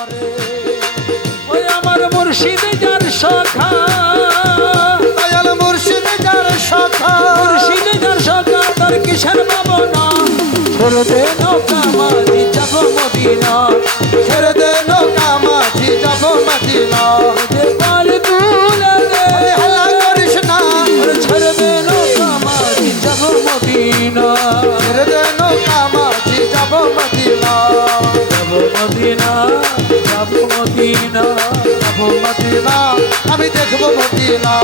ঘরে। ওই আমার মুর্শিদ যার সখা দয়াল মুর্শিদ যার সখা মুর্শিদ যার সখা তার কিসের ভাবনা ছেড়ে দে নৌকা মাঝি যাব মদিনা। দে নৌকা মাঝি যাব ছেড়ে দে নৌকা মাঝি যাব মদিনা। আমি দেখব মদিনা।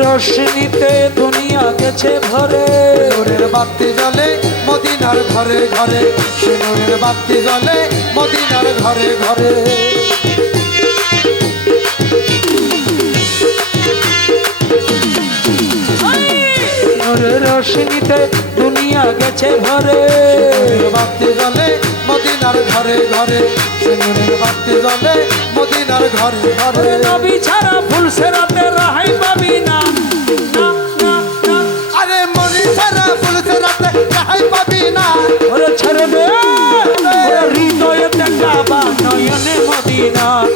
রোশনীতে দুনিয়া গেছে ভরে নূরের বাতি জ্বলে মদিনার ঘরে ঘরে সে নূরের বাতি জ্বলে মদিনার ঘরে ঘরে। রোশনীতে দুনিয়া গেছে নূরের বাতি জ্বলে মদিনার ঘরে ঘরে সে নূরের বাতি জ্বলে মদিনার ঘরে ঘরে। নবী ছাড়া ফুল সেরাতে রাহাই পাবি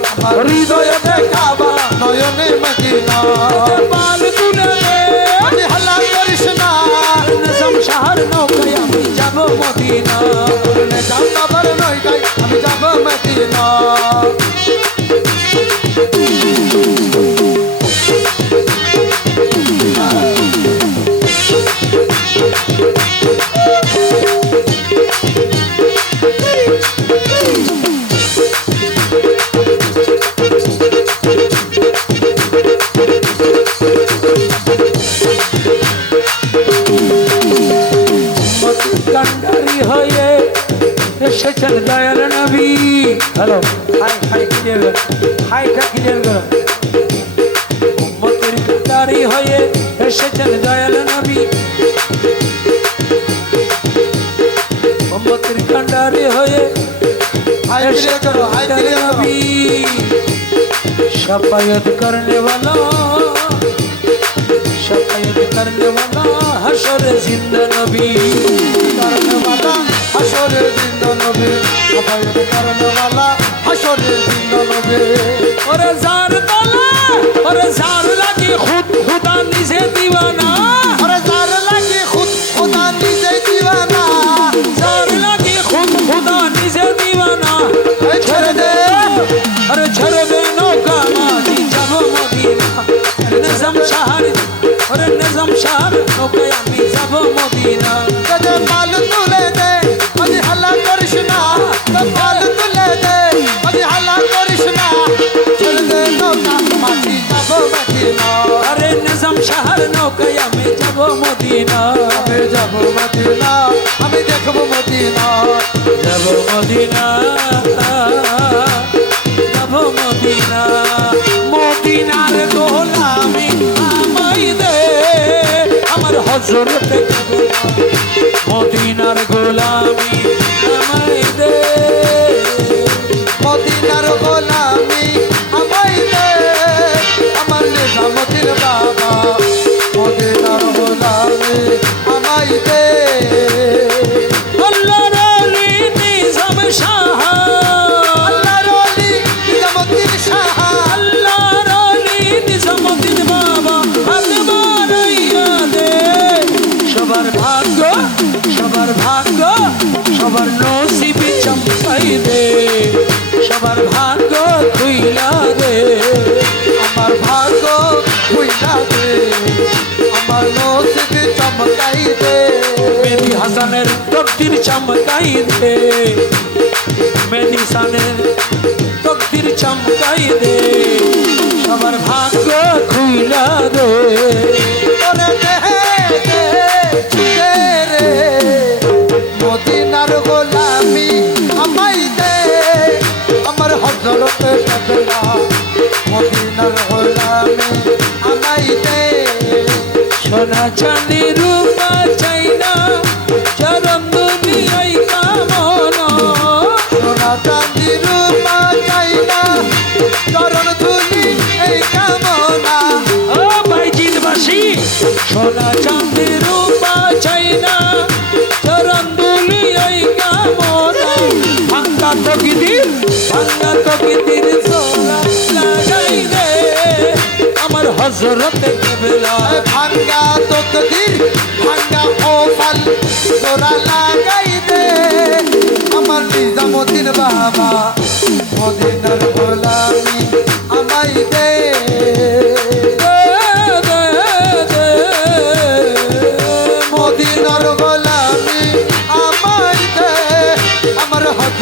মদিনা হৃদয়ে দেখাবা নয়নে মদিনা। পাল তুলে আমি করিস আমি যাব মদিনা। আমি যাব মদিনা। शपयत करने वाला शपयत करने वाला हशर ज़िंदा नबी। करने वाला हशर ज़िंदा नबी शपयत करने वाला हशर ज़िंदा नबी। और जार तला, और जार लगी खुद, खुदा निजे दीवाना। और जार लगी खुद, खुदा निजे दीवाना। जार लगी खुद, खुदा निजे दीवाना। अरे छर दे, अरे छर নেজাম শাহর ওরে নেজাম শাহর নৌকায় আমি যাব মদিনা। তোদের মাল তুলে দে আজ হালা করিস না তোর মাল তুলে দে আজ হালা করিস না। ছেড়ে দে নৌকা মাটি যাব মদিনা। আরে নেজাম শাহর নৌকায় আমি যাব মদিনা। আমি যাব মদিনা আমি দেখব মদিনা। যাব মদিনা। আমার মেদি হাসানের তকদির চমকাই দে মেদি সানের তকদির চমকাই দে সবার ভাগ্য খুইলা দে। মদিনার গোলামি আমাই দে। আমার হজরত কাবলা মদিনার গোলামি দে। সোনা চাঁদি রূপা সোনা চাঁদি রূপা চাই না। চরণ দুলি ওই কামনা। ভাঙ্গা তকিদির ভাঙ্গা তকিদির সোনা লাগাই রে। আমার হজরত কেবলা। ভাঙ্গা তকদির, ভাঙ্গা ওফাল তোরা লাগাই দে আমার নিজামুদ্দিন বাবা মদিনার গোলামি আমাই দে।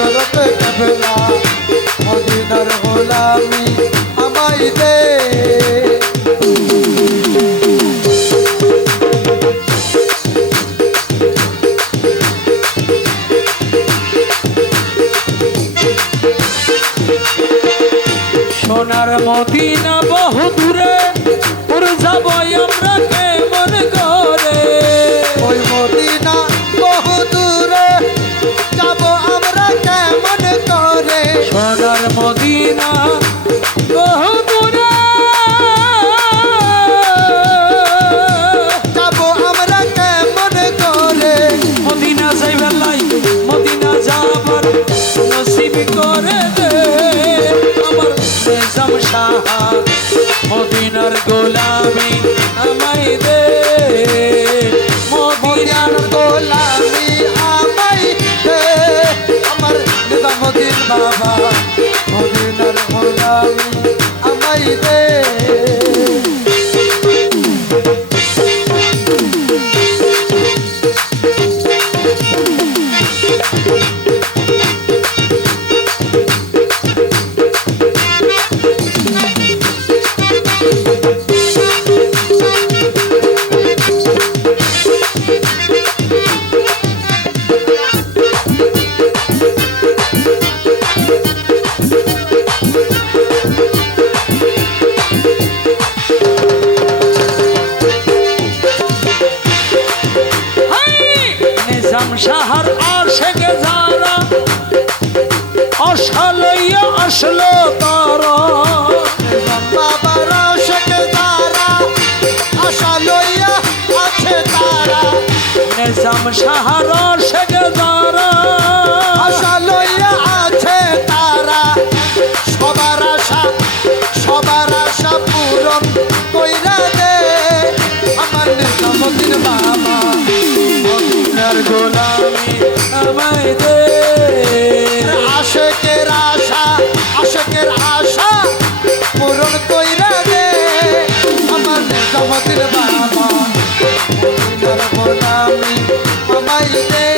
হজরত কেবলা মদিনার গোলামি আমাই দে সোনার মদিনা গোলামি আমাই দে। মদিনার গোলামি আমাই দে। আমার নিজামুদ্দিন বাবা মদিনার গোলামি আমাই দে। মদিনার গোলামি আমায় দে। আশেকের আশা আশেকের আশা পূরণ কইরা দে। আমার নিজামুদ্দিন বাবা গোলামি আমাই দে।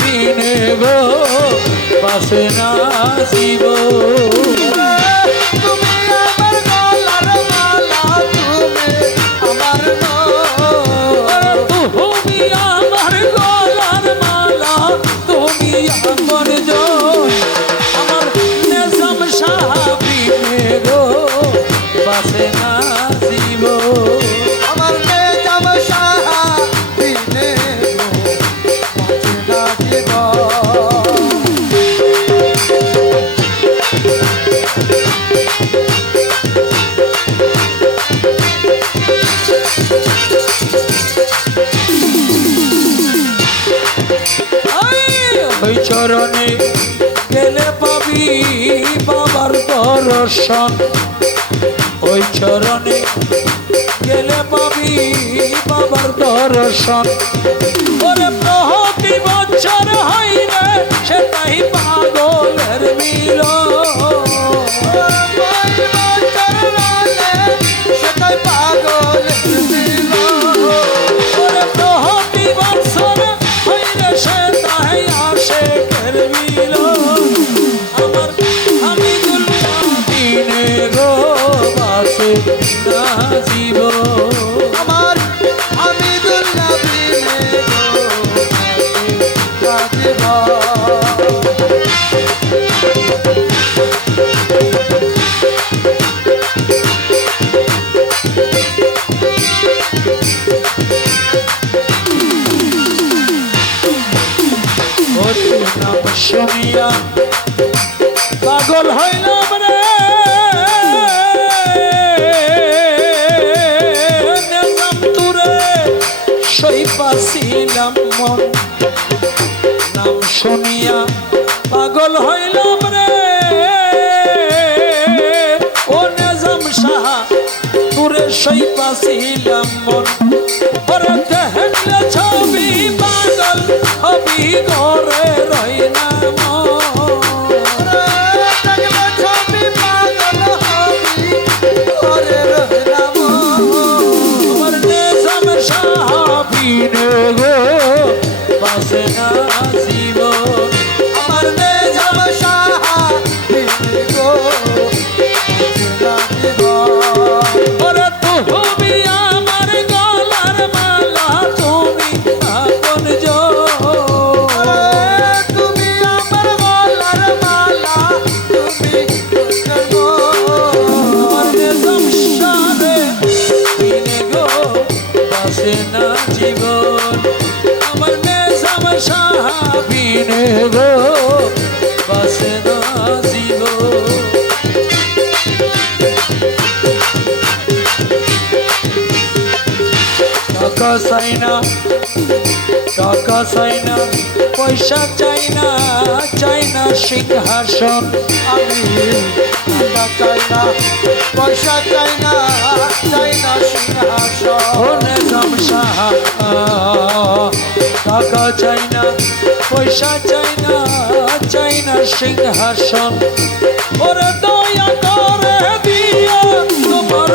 বিনে গো বাঁচে না জীবন আমার গলার মালা তুমি আমার নূর। দর্শন ওই চরণে গেলে পাবি বাবার দর্শন। ওরে প্রহতি বছর রে সেটাই পাগলের মিল নাম পাগল হইলাম রে। নাম তুরে সই পাছিলাম মন। নাম শুনিয়া পাগল হইলাম রে। ও নেজাম সাহা, তুরে সই পাছিলাম মন। ওরে দেখলে হবি করে রই না গো বাসে না জীবন টাকা চাই না টাকা চাই না, পয়সা চাই না চাই না সিংহাসন। আমি চাই না, পয়সা চাই না চাই না সিংহাসন। নেজাম টাকা চাই না, পয়সা চাই না চাই না সিংহাসন। ওরে দয়া করে দিও তোমার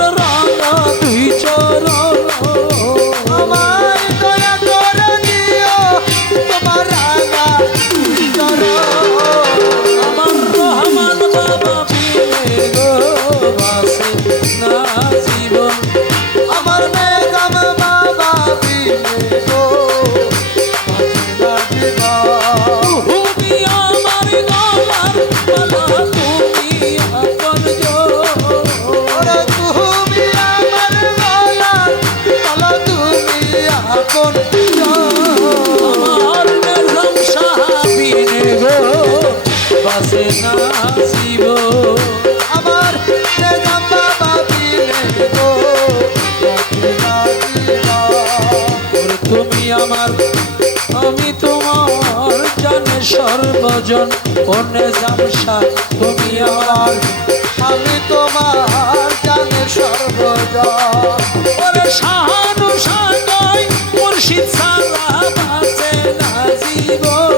আমি তোমার জানে সর্বজন ও জামসা তুমি আমার। আমি তোমার জানে সর্বজন। সাহানু সাগয় মুর্শিদ সালাম আছে না জীবন।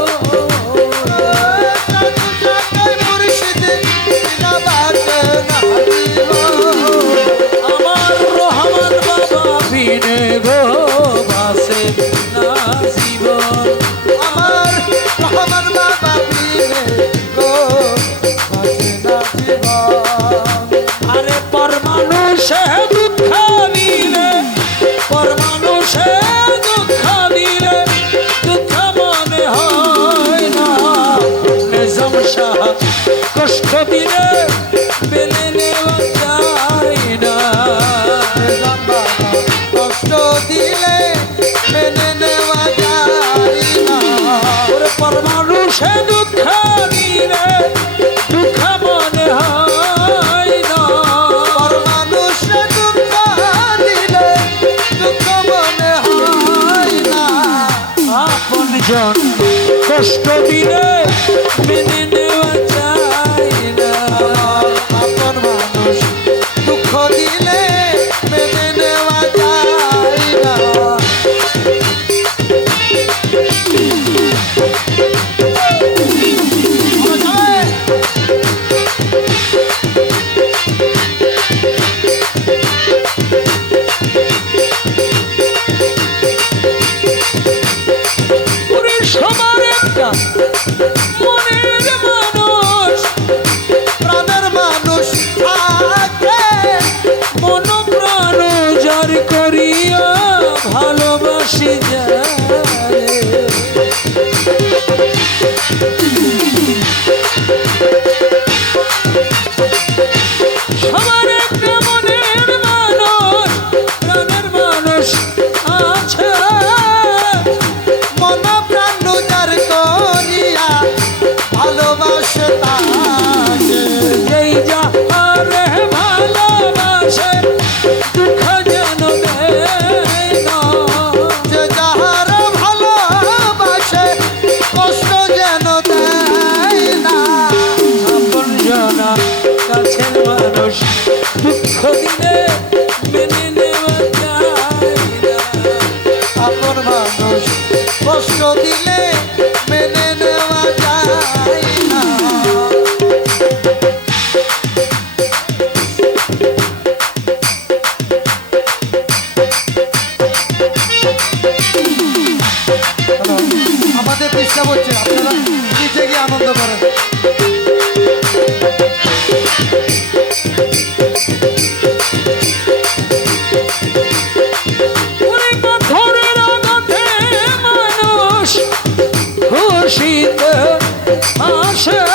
আমার মানুষে দুঃখ দিলে দুঃখ মনে হয় না। আমার মানুষে দুঃখ দিলে দুঃখ মনে হয় না। আপন জন কষ্ট দিলে মেনে Yeah. খুশিতে আসে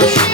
Thank you.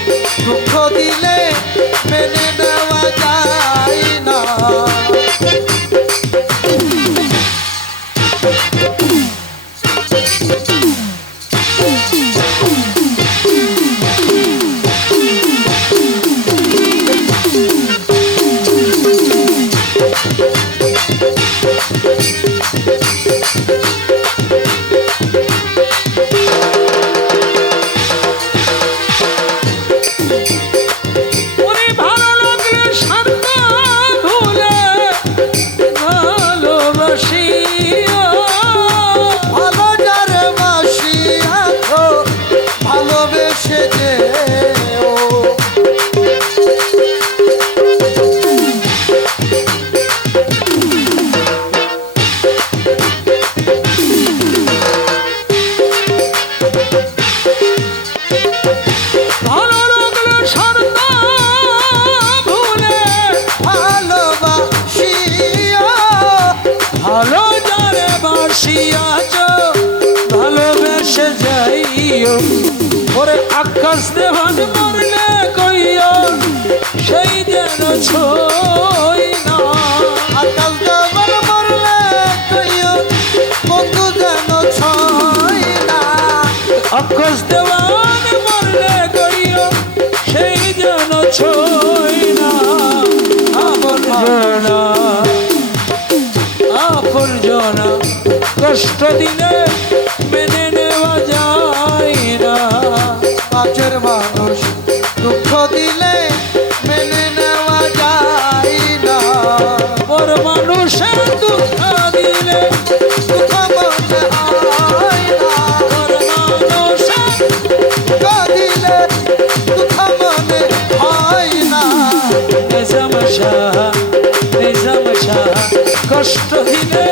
বসিয়াছ ভালোবেসে যাইও। ওরে আকাশ দেবান মরলে কইও, সেই যেন ছই না। আকাশ দেবান মরলে কইও, বন্ধু যেন ছই না। আকাশ দেবান মরলে কইও, সেই যেন ছই না। আমার জনা আপন জনা কষ্ট দিলে মেনে নেওয়া যায় না। মানুষ দুঃখ দিলে মেনে নেওয়া যায় না। বড় মানুষের দুঃখ দিলে কষ্ট দিলে